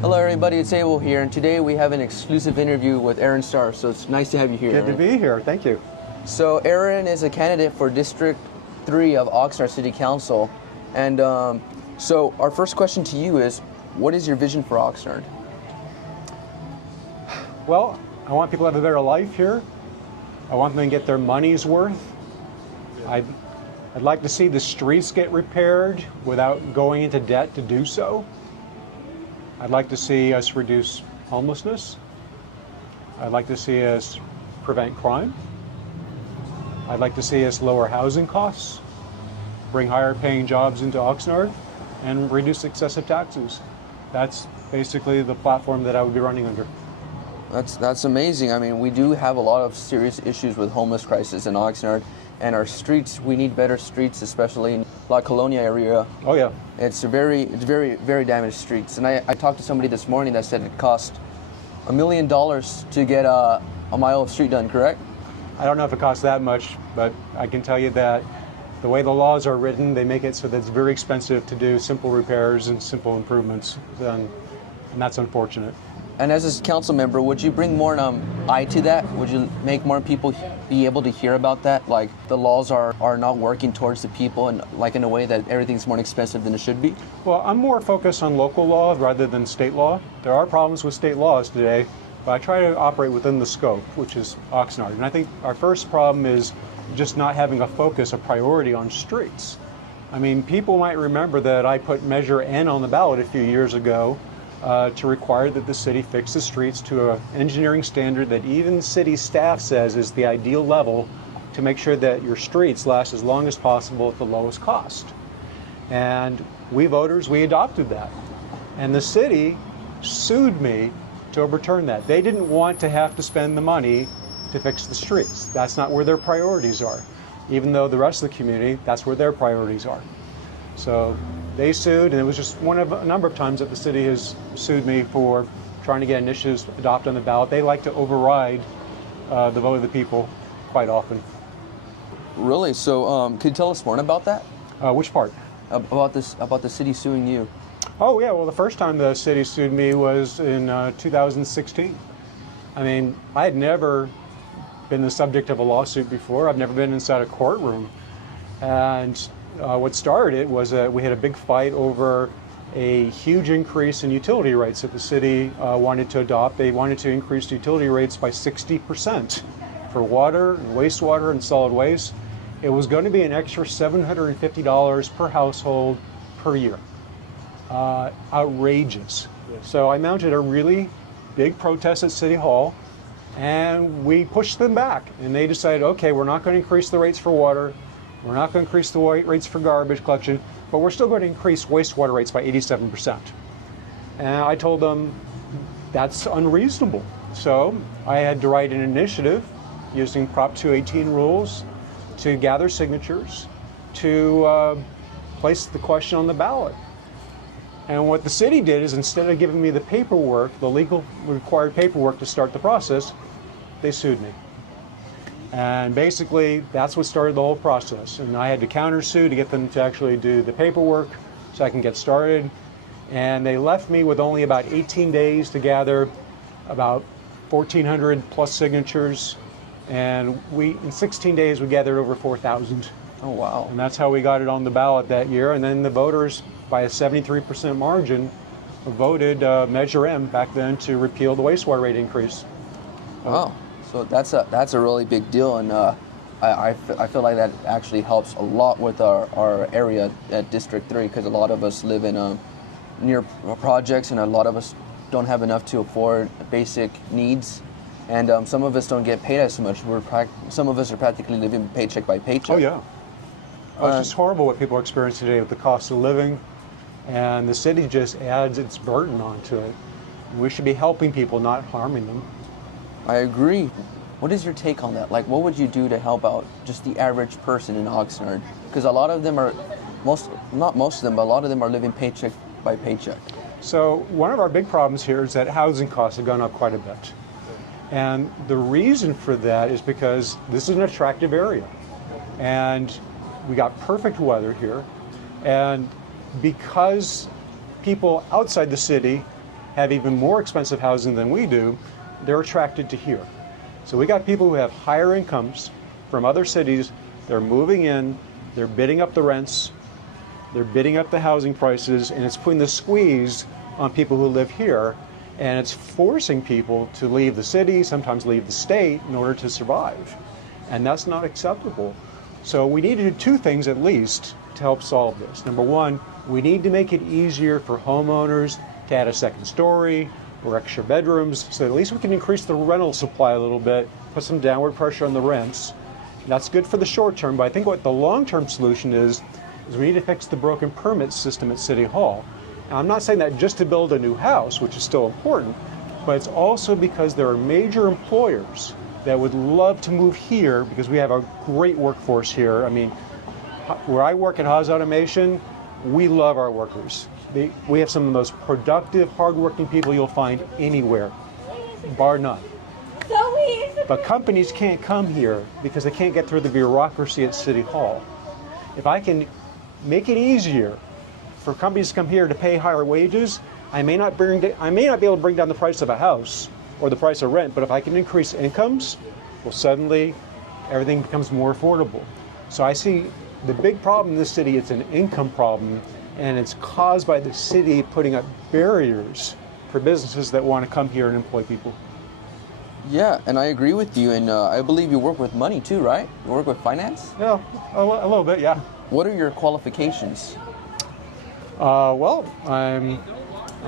Hello everybody, it's Abel here, and today we have an exclusive interview with Aaron Starr, so it's nice to have you here. Good to be here, thank you. So Aaron is a candidate for District 3 of Oxnard City Council, and so our first question to you is, what is your vision for Oxnard? Well, I want people to have a better life here. I want them to get their money's worth. I'd like to see the streets get repaired without going into debt to do so. I'd like to see us reduce homelessness. I'd like to see us prevent crime. I'd like to see us lower housing costs, bring higher paying jobs into Oxnard, and reduce excessive taxes. That's basically the platform that I would be running under. That's amazing. I mean, we do have a lot of serious issues with homeless crisis in Oxnard, and our streets, we need better streets, especially in La Colonia area. Oh yeah. It's very damaged streets. And I talked to somebody this morning that said it cost $1 million to get a mile of street done, correct? I don't know if it costs that much, but I can tell you that the way the laws are written, they make it so that it's very expensive to do simple repairs and simple improvements, and that's unfortunate. And as a council member, would you bring more eye to that? Would you make more people be able to hear about that? Like the laws are not working towards the people, and like in a way that everything's more expensive than it should be? Well, I'm more focused on local law rather than state law. There are problems with state laws today, but I try to operate within the scope, which is Oxnard. And I think our first problem is just not having a focus, a priority on streets. I mean, people might remember that I put Measure N on the ballot a few years ago to require that the city fix the streets to an engineering standard that even city staff says is the ideal level to make sure that your streets last as long as possible at the lowest cost. And we voters, we adopted that. And the city sued me to overturn that. They didn't want to have to spend the money to fix the streets. That's not where their priorities are. Even though the rest of the community, that's where their priorities are. So they sued, and it was just one of a number of times that the city has sued me for trying to get initiatives adopted on the ballot. They like to override the vote of the people quite often. Really? So could you tell us more about that? Which part? About the city suing you. Oh yeah, well the first time the city sued me was in 2016. I mean, I had never been the subject of a lawsuit before. I've never been inside a courtroom. And what started it was we had a big fight over a huge increase in utility rates that the city wanted to adopt. They wanted to increase utility rates by 60% for water, and wastewater, and solid waste. It was going to be an extra $750 per household per year. Outrageous. So I mounted a really big protest at City Hall, and we pushed them back. And they decided, okay, we're not going to increase the rates for water, we're not going to increase the rates for garbage collection, but we're still going to increase wastewater rates by 87%. And I told them that's unreasonable. So I had to write an initiative using Prop 218 rules to gather signatures to place the question on the ballot. And what the city did is, instead of giving me the paperwork, the legal required paperwork to start the process, they sued me. And basically, that's what started the whole process. And I had to countersue to get them to actually do the paperwork so I can get started. And they left me with only about 18 days to gather about 1,400 plus signatures. And in 16 days, we gathered over 4,000. Oh, wow. And that's how we got it on the ballot that year. And then the voters, by a 73% margin, voted Measure M back then to repeal the wastewater rate increase. Wow. So that's a really big deal, and I feel like that actually helps a lot with our area at District 3, because a lot of us live in near projects, and a lot of us don't have enough to afford basic needs, and some of us don't get paid as much. Some of us are practically living paycheck by paycheck. Oh yeah. It's just horrible what people are experiencing today with the cost of living, and the city just adds its burden onto it. We should be helping people, not harming them. I agree. What is your take on that? Like, what would you do to help out just the average person in Oxnard? Because a lot of them are, not most of them, but a lot of them are living paycheck by paycheck. So one of our big problems here is that housing costs have gone up quite a bit. And the reason for that is because this is an attractive area. And we got perfect weather here. And because people outside the city have even more expensive housing than we do, they're attracted to here. So we got people who have higher incomes from other cities. They're moving in, they're bidding up the rents, they're bidding up the housing prices, and it's putting the squeeze on people who live here, and it's forcing people to leave the city, sometimes leave the state in order to survive. And that's not acceptable. So we need to do two things at least to help solve this. Number one, we need to make it easier for homeowners to add a second story or extra bedrooms, so at least we can increase the rental supply a little bit, put some downward pressure on the rents. That's good for the short term, but I think what the long-term solution is we need to fix the broken permit system at City Hall. Now, I'm not saying that just to build a new house, which is still important, but it's also because there are major employers that would love to move here because we have a great workforce here. I mean, where I work at Haas Automation, we love our workers. We have some of the most productive, hardworking people you'll find anywhere, bar none. But companies can't come here because they can't get through the bureaucracy at City Hall. If I can make it easier for companies to come here to pay higher wages, I may not be able to bring down the price of a house or the price of rent, but if I can increase incomes, well, suddenly everything becomes more affordable. So I see the big problem in this city, it's an income problem, and it's caused by the city putting up barriers for businesses that want to come here and employ people. Yeah, and I agree with you, and I believe you work with money too, right? You work with finance? Yeah, a little bit, yeah. What are your qualifications? Well, I'm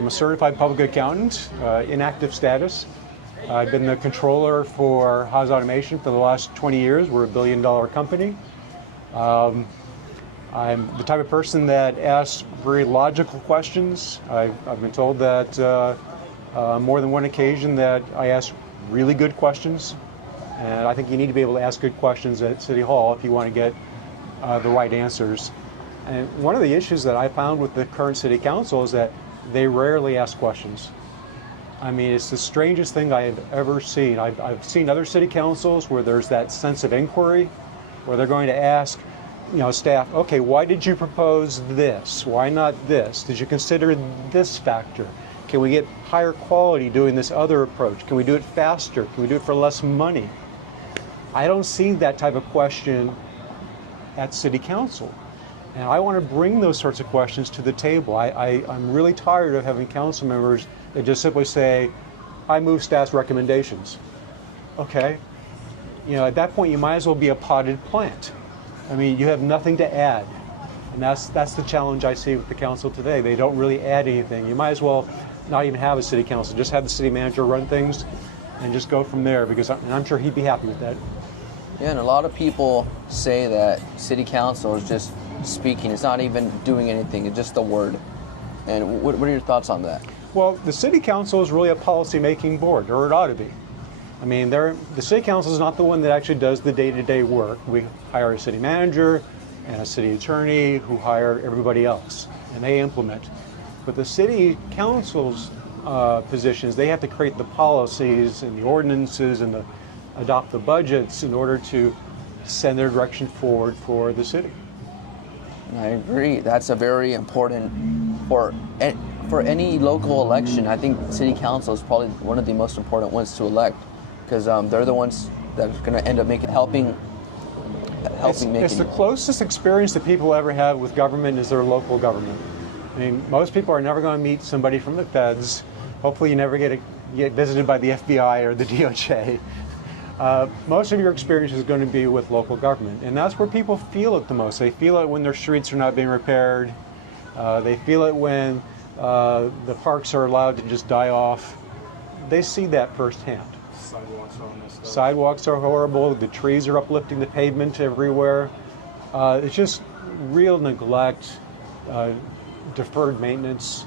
a certified public accountant, inactive status. I've been the controller for Haas Automation for the last 20 years. We're a $1 billion company. I'm the type of person that asks very logical questions. I've been told that on more than one occasion that I ask really good questions. And I think you need to be able to ask good questions at City Hall if you want to get the right answers. And one of the issues that I found with the current City Council is that they rarely ask questions. I mean, it's the strangest thing I have ever seen. I've seen other city councils where there's that sense of inquiry, where they're going to ask, staff, okay, why did you propose this? Why not this? Did you consider this factor? Can we get higher quality doing this other approach? Can we do it faster? Can we do it for less money? I don't see that type of question at City Council. And I want to bring those sorts of questions to the table. I'm really tired of having council members that just simply say, I move staff's recommendations. Okay, at that point you might as well be a potted plant. I mean, you have nothing to add. And that's the challenge I see with the council today. They don't really add anything. You might as well not even have a city council, just have the city manager run things and just go from there, because I'm sure he'd be happy with that. Yeah, and a lot of people say that city council is just speaking. It's not even doing anything. It's just a word. And what are your thoughts on that? Well, the city council is really a policy-making board, or it ought to be. I mean, the city council is not the one that actually does the day-to-day work. We hire a city manager and a city attorney who hire everybody else, and they implement. But the city council's positions, they have to create the policies and the ordinances and adopt the budgets in order to send their direction forward for the city. I agree. That's a very important for any local election. I think city council is probably one of the most important ones to elect, because they're the ones that are going to end up helping. It's the closest experience that people ever have with government is their local government. I mean, most people are never going to meet somebody from the feds. Hopefully, you never get visited by the FBI or the DOJ. Most of your experience is going to be with local government, and that's where people feel it the most. They feel it when their streets are not being repaired. They feel it when the parks are allowed to just die off. They see that firsthand. Sidewalks are horrible. The trees are uplifting the pavement everywhere. It's just real neglect, deferred maintenance.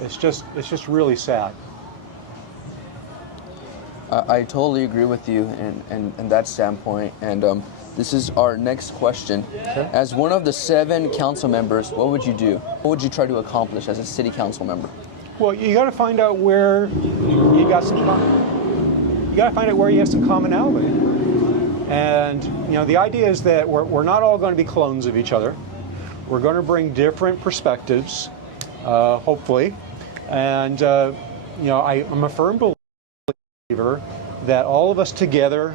It's just really sad. I totally agree with you in that standpoint. And this is our next question. Okay. As one of the 7 council members, what would you do? What would you try to accomplish as a city council member? Well, you got to find out where you got some. You got to find out where you have some commonality. And the idea is that we're not all going to be clones of each other. We're going to bring different perspectives, hopefully, and I'm a firm believer that all of us together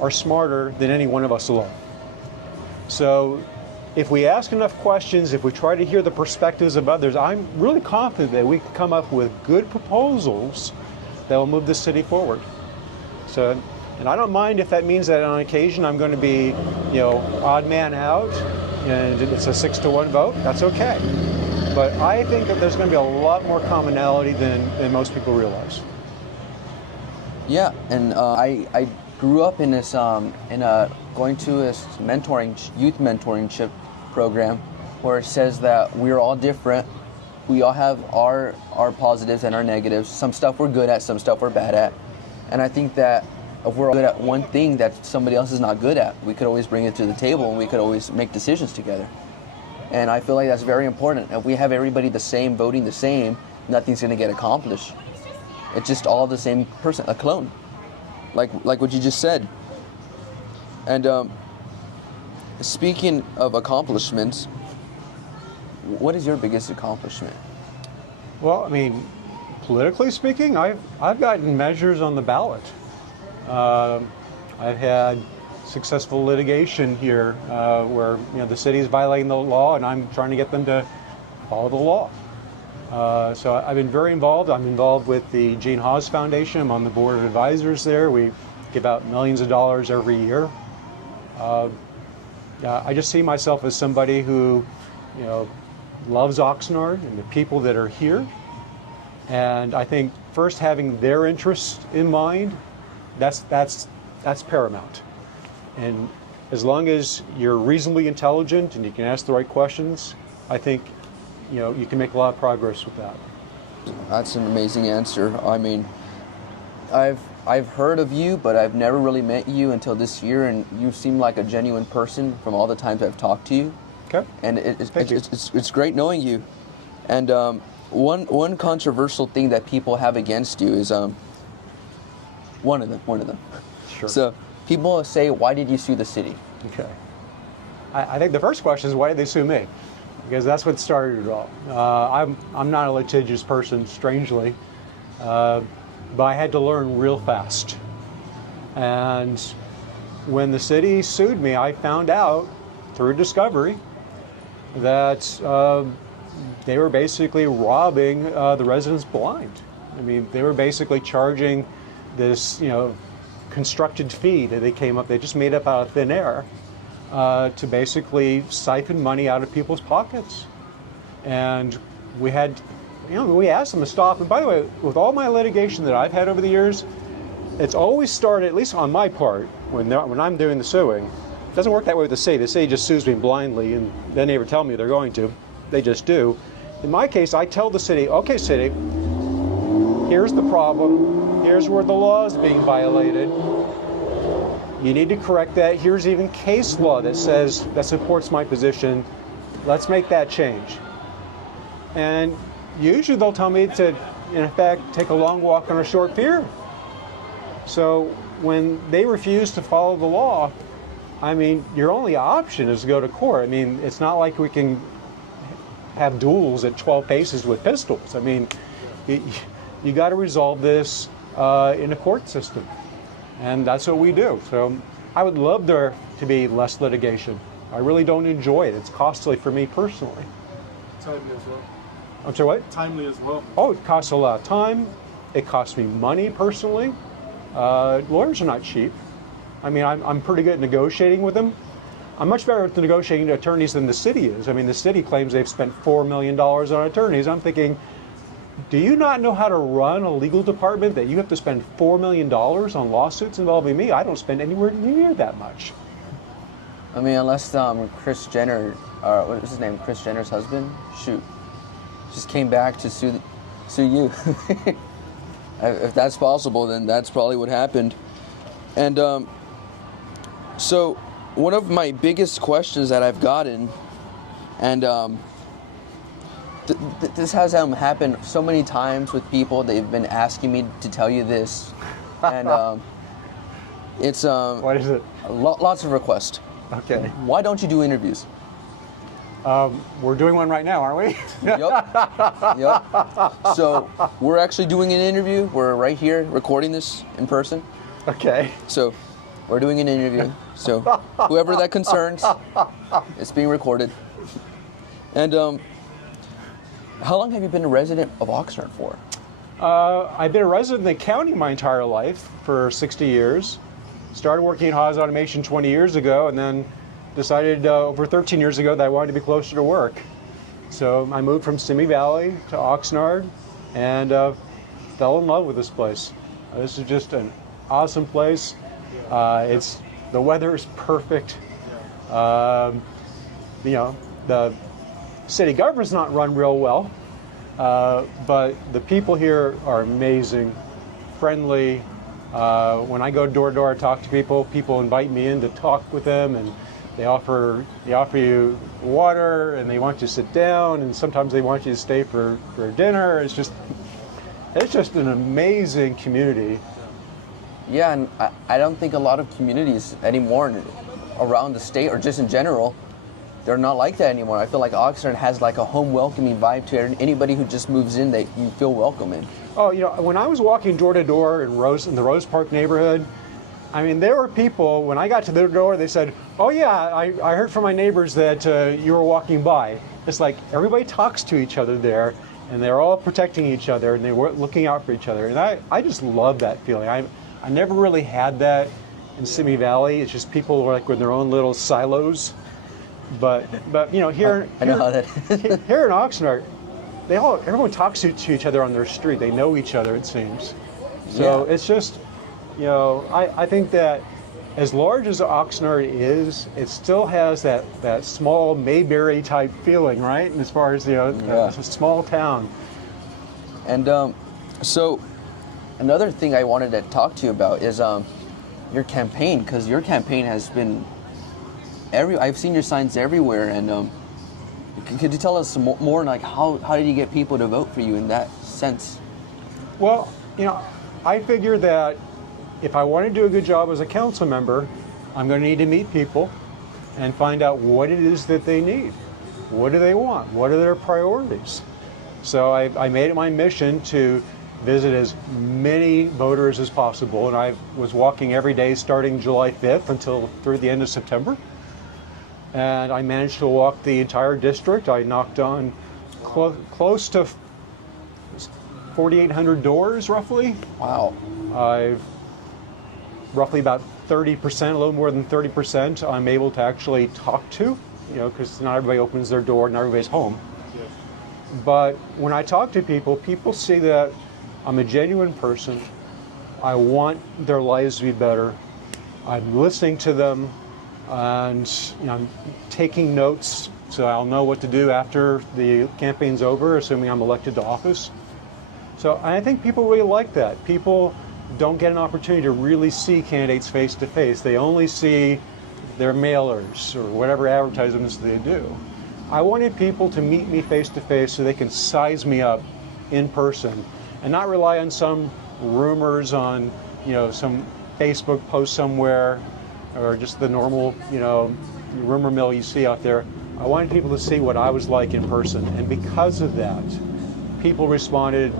are smarter than any one of us alone. So if we ask enough questions, if we try to hear the perspectives of others, I'm really confident that we can come up with good proposals that will move the city forward. So, and I don't mind if that means that on occasion I'm going to be, odd man out, and it's a 6-1 vote. That's okay. But I think that there's going to be a lot more commonality than most people realize. Yeah, and I grew up in this going to this youth mentorship program where it says that we're all different. We all have our positives and our negatives. Some stuff we're good at, some stuff we're bad at. And I think that if we're good at one thing that somebody else is not good at, we could always bring it to the table and we could always make decisions together. And I feel like that's very important. If we have everybody the same, voting the same, nothing's going to get accomplished. It's just all the same person, a clone, like what you just said. And speaking of accomplishments, what is your biggest accomplishment? Well, I mean, politically speaking, I've gotten measures on the ballot. I've had successful litigation here where the city is violating the law, and I'm trying to get them to follow the law. So I've been very involved. I'm involved with the Gene Hawes Foundation. I'm on the board of advisors there. We give out millions of dollars every year. I just see myself as somebody who, loves Oxnard and the people that are here. And I think first having their interests in mind, that's paramount. And as long as you're reasonably intelligent and you can ask the right questions, I think you can make a lot of progress with that. That's an amazing answer. I mean, I've heard of you, but I've never really met you until this year, and you seem like a genuine person from all the times I've talked to you. Okay. And it's great knowing you. And one controversial thing that people have against you is one of them. Sure. So people say, why did you sue the city? Okay. I think the first question is, why did they sue me? Because that's what started it all. I'm not a litigious person, strangely, but I had to learn real fast. And when the city sued me, I found out through discovery that they were basically robbing the residents blind. I mean, they were basically charging this, constructed fee that they just made up out of thin air to basically siphon money out of people's pockets. And we asked them to stop. And by the way, with all my litigation that I've had over the years, it's always started, at least on my part, when I'm doing the suing. It doesn't work that way with the city. The city just sues me blindly, and they never tell me they're going to. They just do. In my case, I tell the city, okay, city, here's the problem. Here's where the law is being violated. You need to correct that. Here's even case law that supports my position. Let's make that change. And usually they'll tell me to, in effect, take a long walk on a short pier. So when they refuse to follow the law, I mean, your only option is to go to court. I mean, it's not like we can have duels at 12 paces with pistols. I mean, you got to resolve this in a court system. And that's what we do. So I would love there to be less litigation. I really don't enjoy it. It's costly for me personally. Timely as well. I'm sorry, what? Timely as well. Oh, it costs a lot of time. It costs me money personally. Lawyers are not cheap. I mean, I'm pretty good at negotiating with them. I'm much better at negotiating attorneys than the city is. I mean, the city claims they've spent $4 million on attorneys. I'm thinking, do you not know how to run a legal department that you have to spend $4 million on lawsuits involving me? I don't spend anywhere near that much. I mean, unless Kris Jenner, what was his name? Kris Jenner's husband? Shoot. Just came back to sue you. If that's possible, then that's probably what happened. And so one of my biggest questions that I've gotten, and this has happened so many times with people. They've been asking me to tell you this, and it's what is it? Lots of requests. Okay. Why don't you do interviews? We're doing one right now, aren't we? Yep. So we're actually doing an interview. We're right here recording this in person. Okay. So we're doing an interview. So whoever that concerns, it's being recorded. And how long have you been a resident of Oxnard for? I've been a resident in the county my entire life for 60 years. Started working in Haas Automation 20 years ago, and then decided over 13 years ago that I wanted to be closer to work. So I moved from Simi Valley to Oxnard and fell in love with this place. This is just an awesome place. The weather is perfect. The city government's not run real well, but the people here are amazing, friendly. When I go door to door, I talk to people. People invite me in to talk with them, and they offer you water, and they want you to sit down, and sometimes they want you to stay for dinner. It's just an amazing community. Yeah, and I don't think a lot of communities anymore around the state or just in general, they're not like that anymore. I feel like Oxnard has like a home welcoming vibe to it. Anybody who just moves in, you feel welcome in. Oh, when I was walking door to door in the Rose Park neighborhood, I mean, there were people, when I got to their door, they said, "Oh yeah, I heard from my neighbors that you were walking by." It's like everybody talks to each other there, and they're all protecting each other, and they were looking out for each other. And I just love that feeling. I never really had that in Simi Valley. It's just people were like in their own little silos. But here I know how that is. Here in Oxnard, everyone talks to each other on their street. They know each other, it seems. So Yeah. it's just, I think that as large as Oxnard is, it still has that small Mayberry type feeling, right? And as far as it's a small town. And so another thing I wanted to talk to you about is your campaign, because your campaign has been I've seen your signs everywhere, and could you tell us some more like how did you get people to vote for you in that sense? Well, I figure that if I want to do a good job as a council member, I'm going to need to meet people and find out what it is that they need. What do they want? What are their priorities? So I made it my mission to visit as many voters as possible, and I was walking every day starting July 5th through the end of September. And I managed to walk the entire district. I knocked on close to 4,800 doors, roughly. Wow. I've roughly about 30%, a little more than 30%, I'm able to actually talk to, because not everybody opens their door, not everybody's home. Yes. But when I talk to people, people see that I'm a genuine person. I want their lives to be better. I'm listening to them. And I'm taking notes so I'll know what to do after the campaign's over, assuming I'm elected to office. So I think people really like that. People don't get an opportunity to really see candidates face to face. They only see their mailers or whatever advertisements they do. I wanted people to meet me face to face so they can size me up in person and not rely on some rumors on, some Facebook post somewhere, or just the normal, rumor mill you see out there. I wanted people to see what I was like in person. And because of that, people responded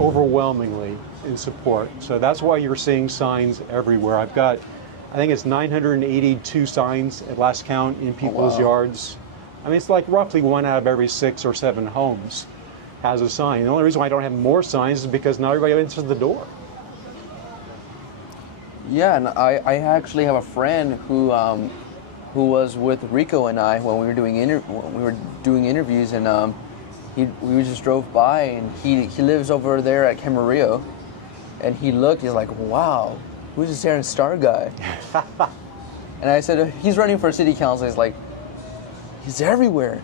overwhelmingly in support. So that's why you're seeing signs everywhere. I've got, I think it's 982 signs at last count in people's yards. I mean, it's like roughly 1 out of every 6 or 7 homes has a sign. The only reason why I don't have more signs is because not everybody enters the door. Yeah, and I actually have a friend who was with Rico and I when we were doing interviews, and we just drove by, and he lives over there at Camarillo, and he's like, "Wow, who's this Aaron Starr guy?" And I said, "He's running for city council." He's like, "He's everywhere.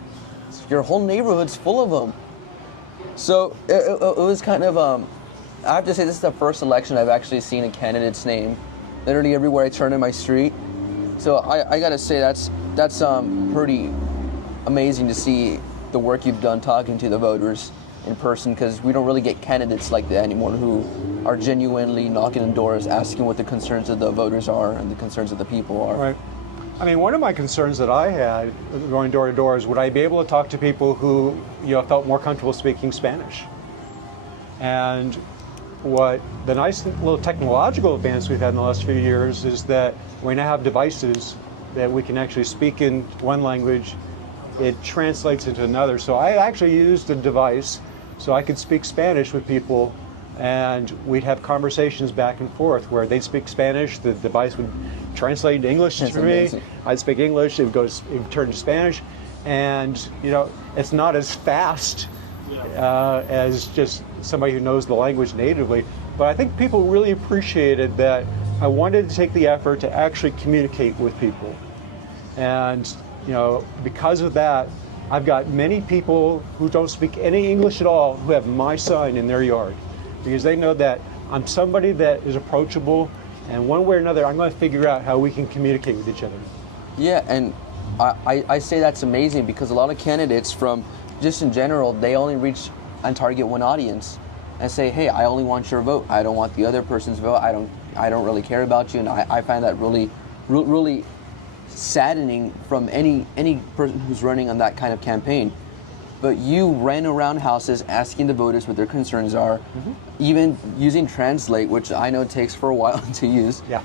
Your whole neighborhood's full of them." So it was kind of I have to say, this is the first election I've actually seen a candidate's name literally everywhere I turn in my street. So I gotta say that's pretty amazing to see the work you've done talking to the voters in person, because we don't really get candidates like that anymore who are genuinely knocking on doors, asking what the concerns of the voters are and the concerns of the people are. Right. I mean, one of my concerns that I had going door to door is would I be able to talk to people who, felt more comfortable speaking Spanish? And what the nice little technological advance we've had in the last few years is that we now have devices that we can actually speak in one language, it translates into another. So I actually used a device so I could speak Spanish with people, and we'd have conversations back and forth where they'd speak Spanish, the device would translate into English for me, I'd speak English, it would turn to Spanish, and it's not as fast as just somebody who knows the language natively, but I think people really appreciated that I wanted to take the effort to actually communicate with people. And because of that, I've got many people who don't speak any English at all who have my sign in their yard, because they know that I'm somebody that is approachable, and one way or another, I'm going to figure out how we can communicate with each other. Yeah, and I say that's amazing because a lot of candidates from just in general, they only reach and target one audience and say, hey, I only want your vote. I don't want the other person's vote. I don't really care about you. And I find that really saddening from any person who's running on that kind of campaign. But you ran around houses asking the voters what their concerns are, even using Translate, which I know takes for a while to use. Yeah.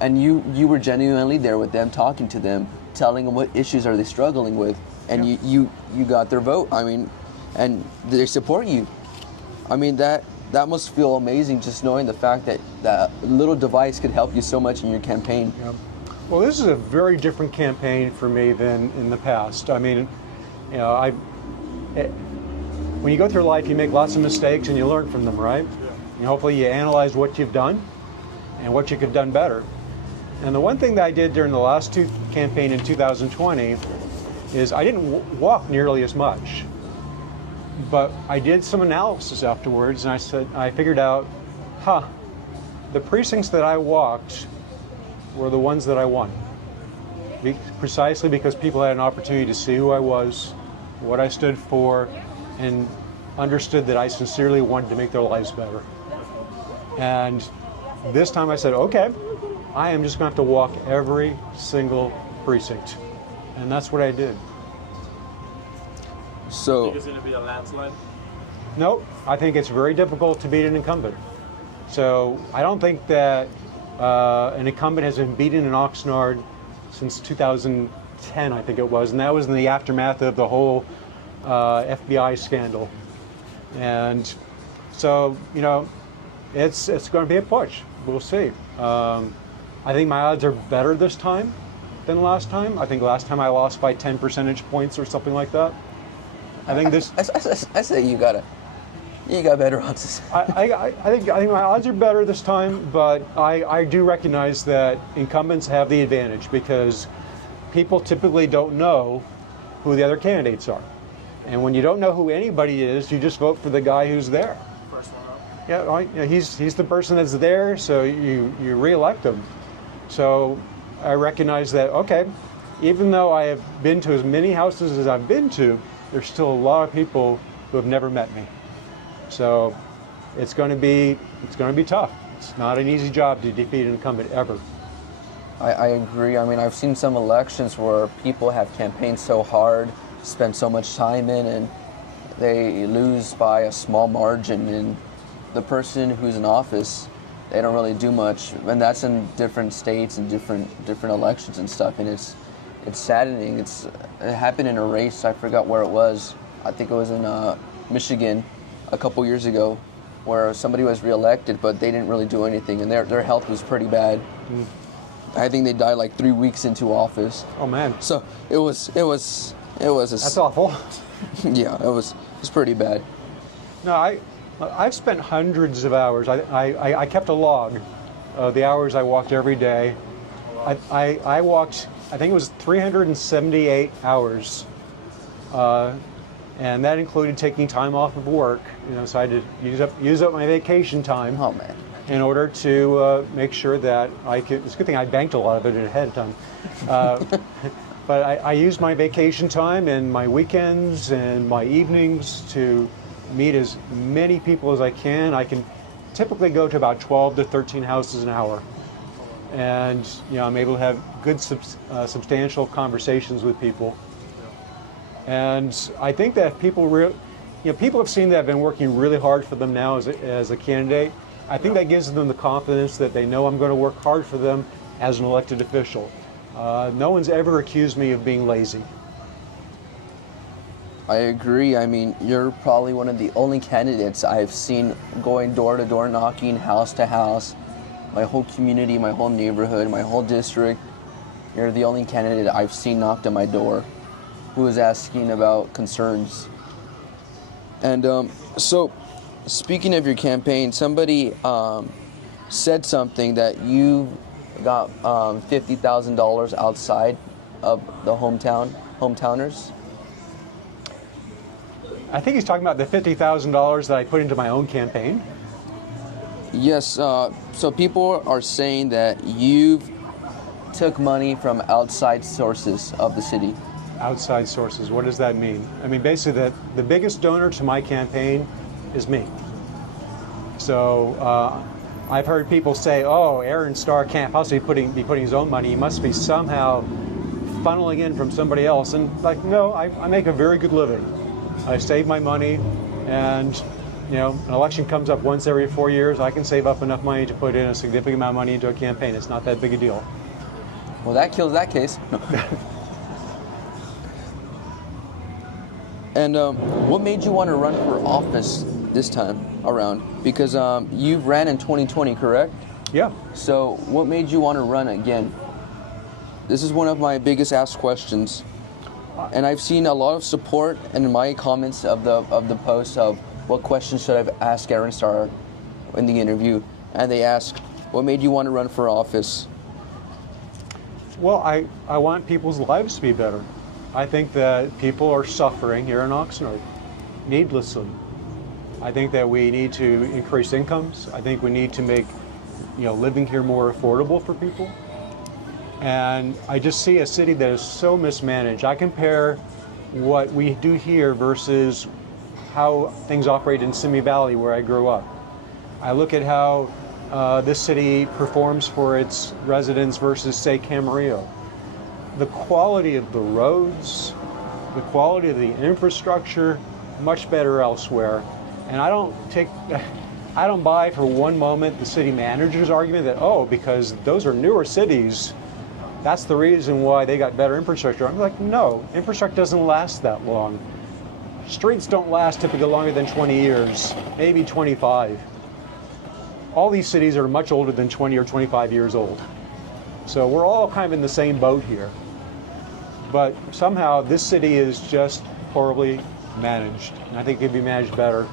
And you were genuinely there with them, talking to them, telling them what issues are they struggling with, and you got their vote. I mean, and they support you. I mean, that must feel amazing, just knowing the fact that that little device could help you so much in your campaign. Yeah. Well, this is a very different campaign for me than in the past. I mean, when you go through life, you make lots of mistakes and you learn from them, right? Yeah. And hopefully you analyze what you've done and what you could have done better. And the one thing that I did during the last campaign in 2020 is I didn't walk nearly as much, but I did some analysis afterwards, and I figured out, the precincts that I walked were the ones that I won. Precisely because people had an opportunity to see who I was, what I stood for, and understood that I sincerely wanted to make their lives better. And this time I said, okay, I am just going to have to walk every single precinct. And that's what I did. So, think it's going to be a landslide? Nope. I think it's very difficult to beat an incumbent. So I don't think that an incumbent has been beaten in Oxnard since 2010, I think it was. And that was in the aftermath of the whole FBI scandal. And so, it's going to be a push. We'll see. I think my odds are better this time than last time. I think last time I lost by 10 percentage points or something like that. I think this. I say you got better odds. I think my odds are better this time, but I do recognize that incumbents have the advantage because people typically don't know who the other candidates are, and when you don't know who anybody is, you just vote for the guy who's there. First one up. Yeah, he's the person that's there, so you re-elect him. So I recognize that, okay, even though I have been to as many houses as I've been to, there's still a lot of people who have never met me. So it's going to be tough. It's not an easy job to defeat an incumbent ever. I agree. I mean, I've seen some elections where people have campaigned so hard, spent so much time in, and they lose by a small margin. And the person who's in office, they don't really do much. And that's in different states and different elections and stuff. And it's saddening. It happened in a race. I forgot where it was. I think it was in Michigan a couple years ago, where somebody was reelected, but they didn't really do anything, and their health was pretty bad. I think they died like 3 weeks into office. Oh man! So it was. That's awful. Yeah, it was pretty bad. No, I've spent hundreds of hours. I kept a log of the hours I walked every day. I walked, I think it was 378 hours. And that included taking time off of work, so I had to use up my vacation time. Oh man! In order to make sure that I could. It's a good thing I banked a lot of it ahead of time. But I used my vacation time and my weekends and my evenings to meet as many people as I can. I can typically go to about 12 to 13 houses an hour. and I'm able to have good, substantial conversations with people. And I think that people have seen that I've been working really hard for them now as a candidate. I think that gives them the confidence that they know I'm going to work hard for them as an elected official. No one's ever accused me of being lazy. I agree. I mean, you're probably one of the only candidates I've seen going door to door, knocking house to house. My whole community, my whole neighborhood, my whole district. You're the only candidate I've seen knocked on my door who is asking about concerns. And so, speaking of your campaign, somebody said something that you got $50,000 outside of the hometowners. I think he's talking about the $50,000 that I put into my own campaign. Yes, so people are saying that you took money from outside sources of the city. Outside sources, what does that mean? I mean, basically, that the biggest donor to my campaign is me. So I've heard people say, oh, Aaron Starr can't possibly be putting his own money. He must be somehow funneling in from somebody else. And like, no, I make a very good living. I save my money, and an election comes up once every 4 years. I can save up enough money to put in a significant amount of money into a campaign. It's not that big a deal. Well, that kills that case. And what made you want to run for office this time around? Because you ran in 2020, correct? Yeah. So what made you want to run again? This is one of my biggest asked questions. And I've seen a lot of support in my comments of the post of what questions should I ask Aaron Starr in the interview. And they ask, what made you want to run for office? Well, I want people's lives to be better. I think that people are suffering here in Oxnard needlessly. I think that we need to increase incomes. I think we need to make living here more affordable for people. And I just see a city that is so mismanaged. I compare what we do here versus how things operate in Simi Valley, where I grew up. I look at how this city performs for its residents versus, say, Camarillo. The quality of the roads, the quality of the infrastructure, much better elsewhere. And I don't buy for one moment the city manager's argument that, because those are newer cities, that's the reason why they got better infrastructure. I'm like, no, infrastructure doesn't last that long. Streets don't last typically longer than 20 years, maybe 25. All these cities are much older than 20 or 25 years old. So we're all kind of in the same boat here. But somehow this city is just horribly managed. And I think it could be managed better.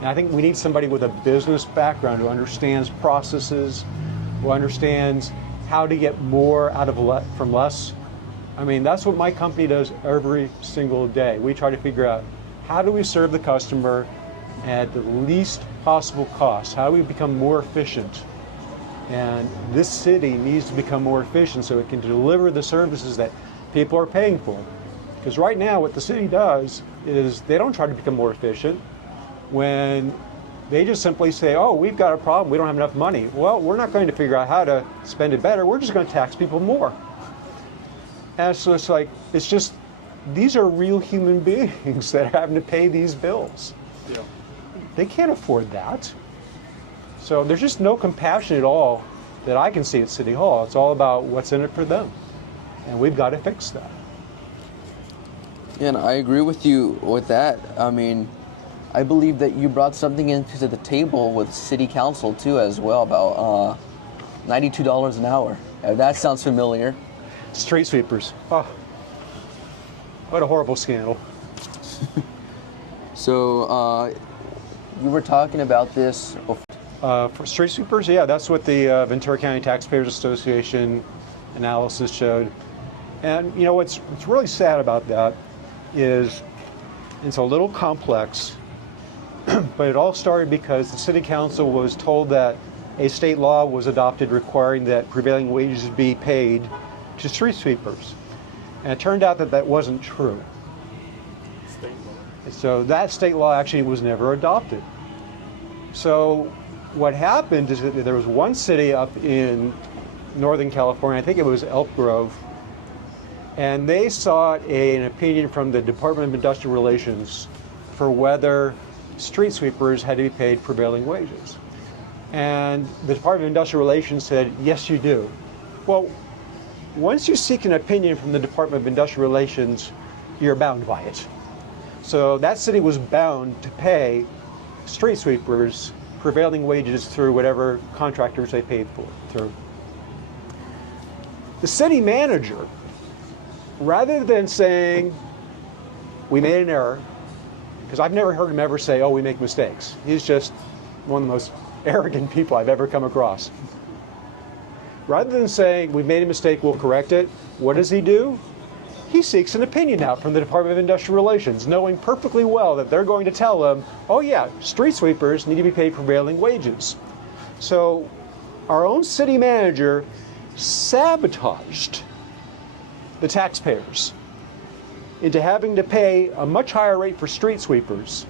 And I think we need somebody with a business background who understands processes, who understands how to get more out of from less. I mean, that's what my company does every single day. We try to figure out, how do we serve the customer at the least possible cost? How do we become more efficient? And this city needs to become more efficient so it can deliver the services that people are paying for. Because right now what the city does is they don't try to become more efficient. When they just simply say, oh, we've got a problem, we don't have enough money. Well, we're not going to figure out how to spend it better, we're just going to tax people more. And so it's just, these are real human beings that are having to pay these bills. Yeah. They can't afford that. So there's just no compassion at all that I can see at City Hall. It's all about what's in it for them. And we've got to fix that. And I agree with you with that. I mean, I believe that you brought something into the table with City Council too as well, about $92 an hour. That sounds familiar. Street sweepers. Oh, what a horrible scandal. So you were talking about this before. For street sweepers, yeah, that's what the Ventura County Taxpayers Association analysis showed. And what's really sad about that is it's a little complex, but it all started because the City Council was told that a state law was adopted requiring that prevailing wages be paid to street sweepers. And it turned out that that wasn't true. State law. So that state law actually was never adopted. So what happened is that there was one city up in Northern California. I think it was Elk Grove. And they sought an opinion from the Department of Industrial Relations for whether street sweepers had to be paid prevailing wages. And the Department of Industrial Relations said, yes, you do. Well, once you seek an opinion from the Department of Industrial Relations, you're bound by it. So that city was bound to pay street sweepers prevailing wages through whatever contractors they paid for through. The city manager, rather than saying, we made an error, because I've never heard him ever say, oh, we make mistakes. He's just one of the most arrogant people I've ever come across. Rather than saying, we've made a mistake, we'll correct it, what does he do? He seeks an opinion out from the Department of Industrial Relations, knowing perfectly well that they're going to tell him, oh yeah, street sweepers need to be paid prevailing wages. So our own city manager sabotaged the taxpayers into having to pay a much higher rate for street sweepers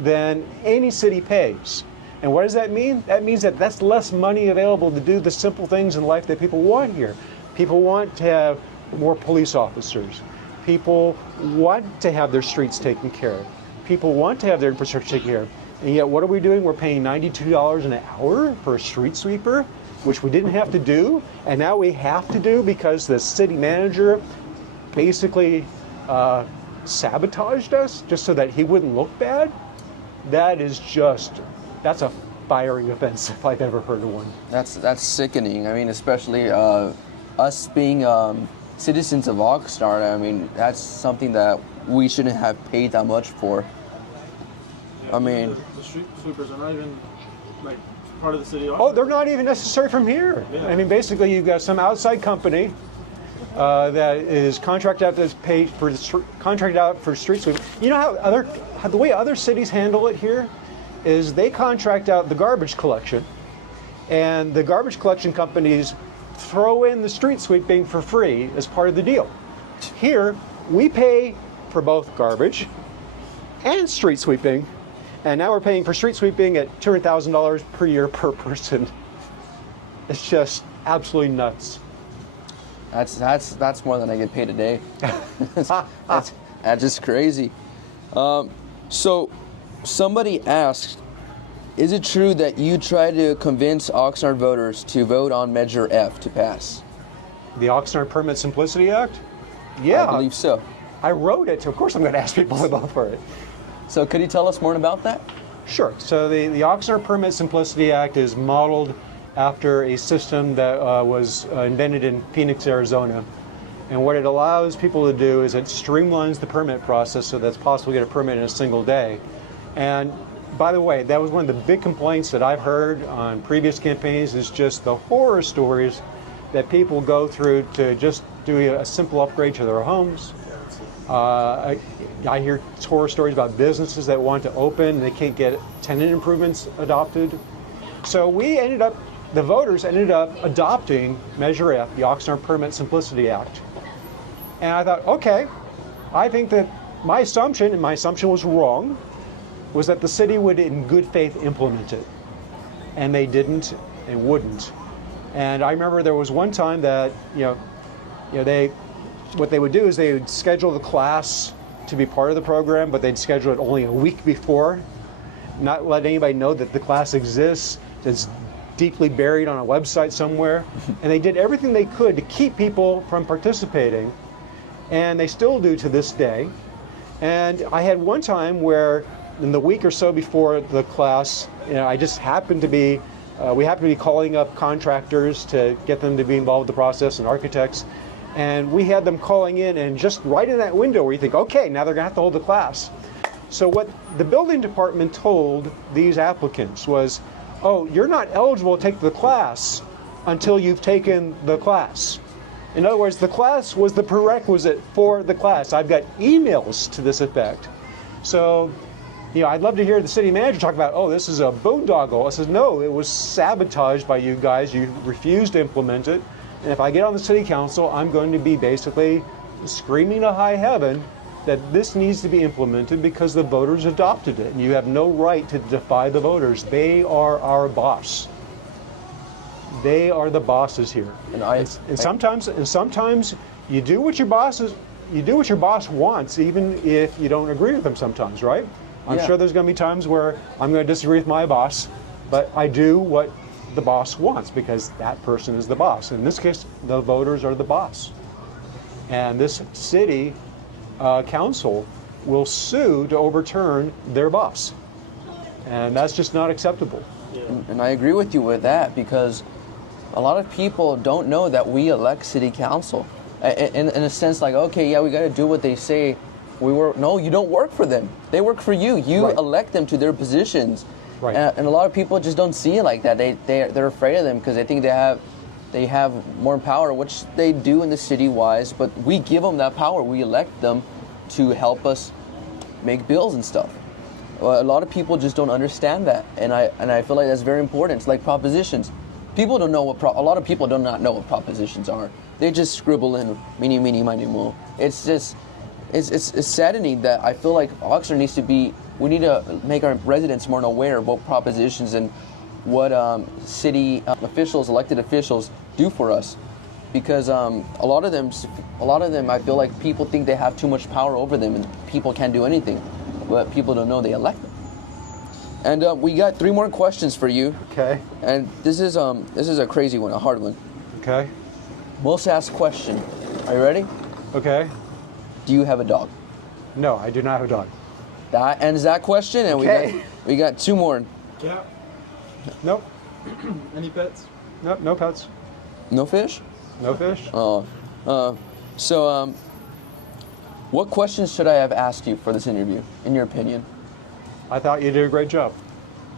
than any city pays. And what does that mean? That means that that's less money available to do the simple things in life that people want here. People want to have more police officers. People want to have their streets taken care of. People want to have their infrastructure taken care of. And yet what are we doing? We're paying $92 an hour for a street sweeper, which we didn't have to do, and now we have to do because the city manager basically sabotaged us just so that he wouldn't look bad. That's a firing offense if I've ever heard of one. That's sickening. I mean, especially us being citizens of Oxnard. I mean, that's something that we shouldn't have paid that much for. Yeah, I mean, the street sweepers are not even like part of the city. Oh, they're not even necessary from here. Yeah. I mean, basically, you've got some outside company that is contracted out for street sweeping. You know how the way other cities handle it here is they contract out the garbage collection, and the garbage collection companies throw in the street sweeping for free as part of the deal. Here, we pay for both garbage and street sweeping, and now we're paying for street sweeping at $200,000 per year per person. It's just absolutely nuts. That's more than I get paid a day. that's just crazy. So somebody asked, is it true that you try to convince Oxnard voters to vote on Measure F to pass? The Oxnard Permit Simplicity Act? Yeah. I believe so. I wrote it, so of course I'm going to ask people to vote for it. So could you tell us more about that? Sure. So the Oxnard Permit Simplicity Act is modeled after a system that was invented in Phoenix, Arizona. And what it allows people to do is it streamlines the permit process so that it's possible to get a permit in a single day. And by the way, that was one of the big complaints that I've heard on previous campaigns is just the horror stories that people go through to just do a simple upgrade to their homes. I hear horror stories about businesses that want to open and they can't get tenant improvements adopted. So the voters ended up adopting Measure F, the Oxnard Permit Simplicity Act. And I thought, okay, I think that my assumption, and my assumption was wrong, was that the city would in good faith implement it. And they didn't and wouldn't. And I remember there was one time that, what they would do is they would schedule the class to be part of the program, but they'd schedule it only a week before, not let anybody know that the class exists. It's deeply buried on a website somewhere. And they did everything they could to keep people from participating. And they still do to this day. And I had one time where in the week or so before the class, I just happened to be, we happened to be calling up contractors to get them to be involved with the process and architects. And we had them calling in and just right in that window where you think, okay, now they're gonna have to hold the class. So what the building department told these applicants was, oh, you're not eligible to take the class until you've taken the class. In other words, the class was the prerequisite for the class. I've got emails to this effect. So, I'd love to hear the city manager talk about, oh, this is a boondoggle. I said, no, it was sabotaged by you guys. You refused to implement it. And if I get on the city council, I'm going to be basically screaming to high heaven that this needs to be implemented because the voters adopted it. And you have no right to defy the voters. They are our boss. They are the bosses here. And sometimes you do what your boss wants, even if you don't agree with them sometimes, right? I'm sure there's going to be times where I'm going to disagree with my boss, but I do what the boss wants because that person is the boss. In this case, the voters are the boss. And this city council will sue to overturn their boss. And that's just not acceptable. Yeah. And I agree with you with that, because a lot of people don't know that we elect city council. In a sense, like, okay, yeah, we got to do what they say. No, you don't work for them. They work for you. You Right. elect them to their positions. Right. And a lot of people just don't see it like that. They're afraid of them because they think they have more power, which they do in the city wise. But we give them that power. We elect them to help us make bills and stuff. A lot of people just don't understand that, and I feel like that's very important. It's like propositions. People don't know a lot of people do not know what propositions are. They just scribble in meeny, meeny, miny, mo. It's just, it's saddening that I feel like Oxnard we need to make our residents more aware of what propositions and what city officials, elected officials, do for us. Because a lot of them, I feel like people think they have too much power over them, and people can't do anything. But people don't know they elect them. And we got 3 more questions for you. Okay. And this is a crazy one, a hard one. Okay. Most asked question. Are you ready? Okay. Do you have a dog? No, I do not have a dog. That ends that question, and Okay. we got 2 more. Cat? Nope. Any pets? Nope. No pets. No fish? No fish. So what questions should I have asked you for this interview, in your opinion? I thought you did a great job.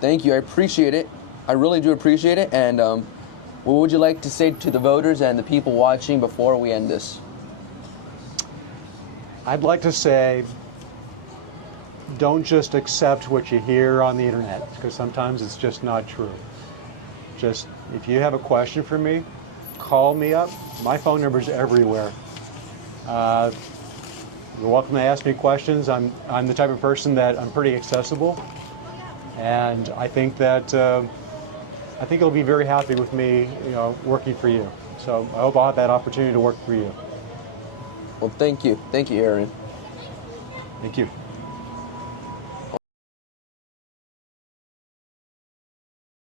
Thank you. I appreciate it. I really do appreciate it. And what would you like to say to the voters and the people watching before we end this? I'd like to say, don't just accept what you hear on the internet, because sometimes it's just not true. Just, if you have a question for me, call me up. My phone number's everywhere. You're welcome to ask me questions. I'm the type of person that I'm pretty accessible, and I think you'll be very happy with me, working for you. So I hope I'll have that opportunity to work for you. Well, thank you. Thank you, Aaron. Thank you.